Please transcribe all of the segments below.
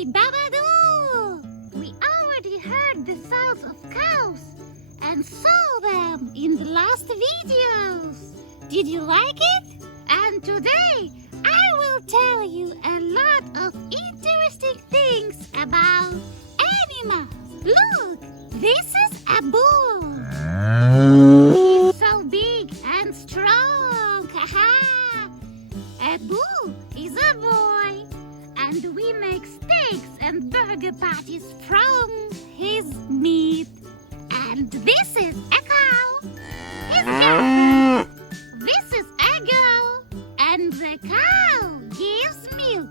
Hey, Babadoo! We already heard the sounds of cows and saw them in the last videos. Did you like it? And today I will tell you a lot of interesting things about animals. Look, this is a bull. He's so big and strong. A bull is a boy, and we make steaks and burger patties from his meat. And this is a cow. This is a girl, and the cow gives milk,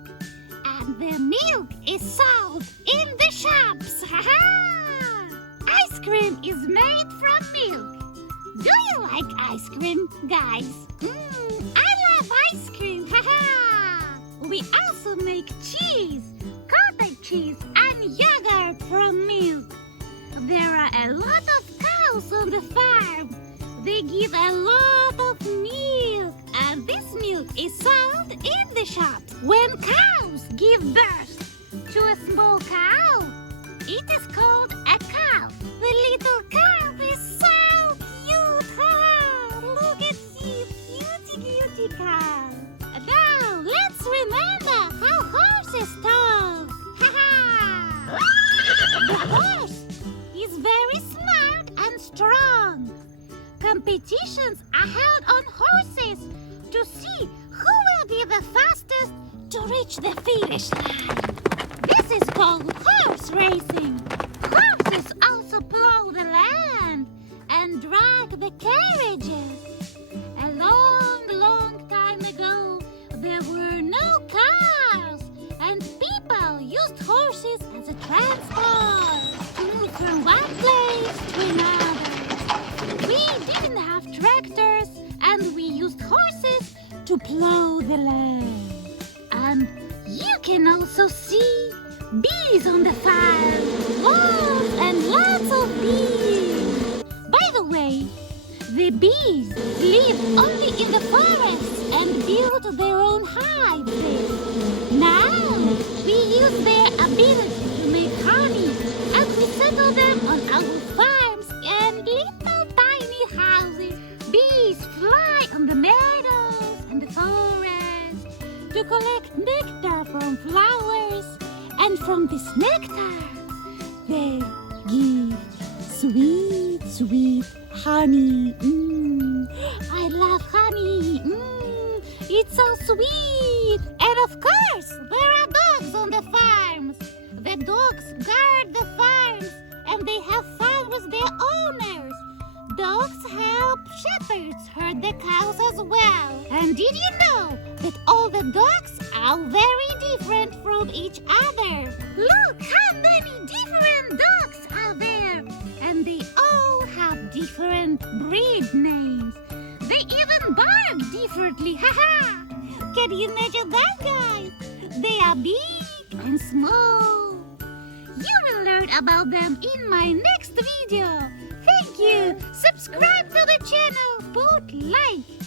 and the milk is sold in the shops. Ice cream is made from milk. Do you like ice cream, guys? I love ice cream. We also make cheese, cottage cheese, and yogurt from milk. There are a lot of cows on the farm. They give a lot of milk, and this milk is sold in the shops. When cows give birth to a small cow, it is called a calf. The little calf is so cute. Look at this cutie cow. Now let's remember how horses talk. The horse is very smart and strong. Competitions are held on horses to see who will be the fastest to reach the finish line. This is called horse racing. Horses also plow the land and drag the carriages. A long time ago, there were no cars, and people used horses as a transport to move from one place to another. We didn't have tractors, and we used horses to plow the land. And you can also see bees on the farm. Lots of bees. By the way, the bees live only in the forests and build their own hives there. Now, we use their ability to make honey, and we settle them on our farms and little tiny houses. Bees fly on the meadows and the forests to collect nectar from flowers, and from this nectar, they give sweet honey. I love honey. It's so sweet. And of course, there are dogs on the farms. The dogs guard the farms, and they have fun with their owners. Dogs help shepherds herd the cows as well. And did you know that all the dogs are very different from each other? Look how many different dogs are there. And they all have different breed names. They even bark differently. Can you imagine that, guys? They are big and small. You will learn about them in my next video. Thank you. Subscribe to the channel. Put like.